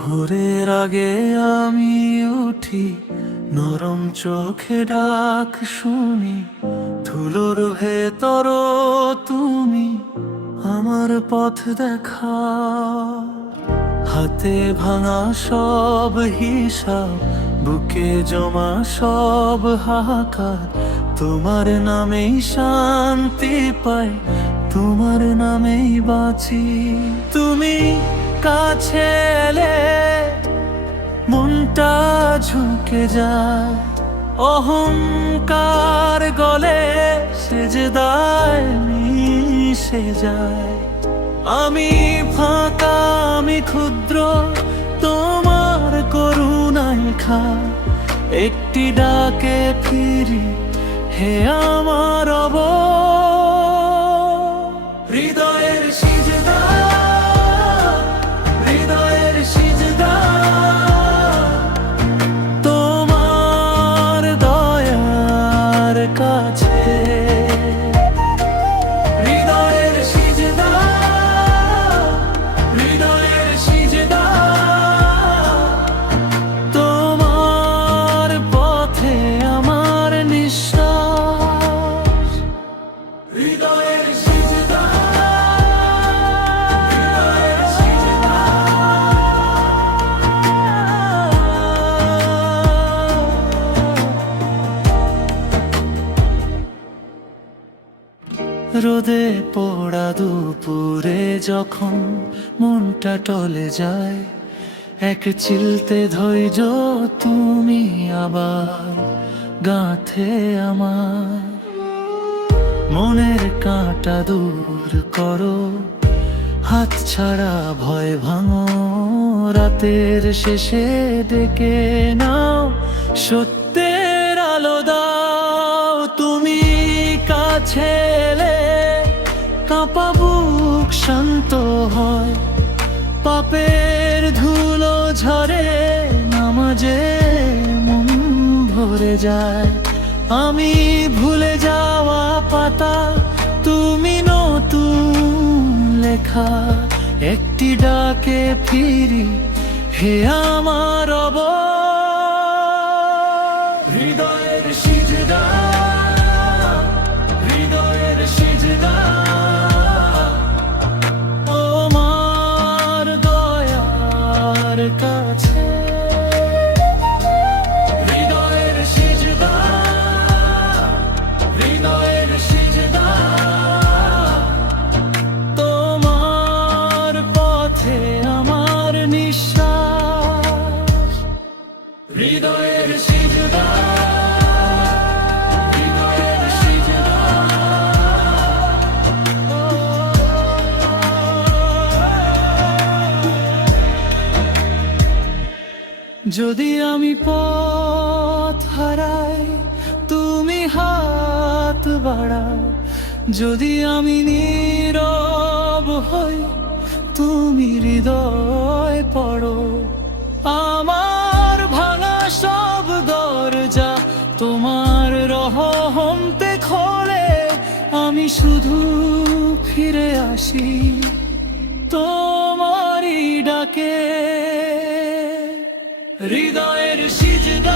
ভোরের আগে আমি উঠি, নরম চোখে ডাক শুনি, ধুলোর ভেতর তুমি আমার পথ দেখা। হাতে ভাঙা সব হিসাব, বুকে জমা সব হাহাকার, তোমার নামেই শান্তি পাই, তোমার নামেই বাঁচি। তুমি কাছে এলে মনটা ঝুঁকে যায়, অহংকার গলে সেজদায় মিশে যায়। আমি ফাঁকা, আমি ক্ষুদ্র, তোমার করুণায় খা, একটি ডাকে ফিরি, হে আমার হৃদয়ের সিজদা, হৃদয়ের সিজদা, তোমার দয়ার কাছে। হৃদয়ের সিজদা, হৃদয়ের সিজদা, তোমার পথে আমার নিঃশ্বাস। হৃদয়ের সিজদা, হৃদয়ের সিজদা। রোদে পোড়া দুপুরে যখন মনটা টলে যায়, এক চিলতে ধৈর্য তুমি আবার গাঁথে আমার। মনের কাঁটা দূর করো, হাত ছাড়া ভয় ভাঙো, রাতের শেষে ডেকে নাও, সত্যের আলো দাও। তুমি কাছে এলে কাঁপা বুক শান্ত হয়, পাপের ধুলো ঝরে, নামাজে মন ভরে যায়। আমি ভুলে যাওয়া পাতা, তুমি নতুন লেখা, একটি ডাকে ফিরি, হে আমার হৃদয়ের সিজদা, হৃদয়ের সিজদা, তোমার দয়ার কাছে। হৃদয়ের সিজদা, হৃদয়ের সিজদা, তোমার পথে আমার নিঃশ্বাস। হৃদয়ের সিজদা, হৃদয়ের সিজদা। যদি আমি পথ হারাই, তুমি হাত বাড়াও, যদি আমি নীরব হই, তুমি হৃদয় পড়ো। আমার ভাঙা সব দরজা তোমার রহমতে খোলে, আমি শুধু ফিরে আসি তোমারই ডাকে। হৃদয়ের সিজদা।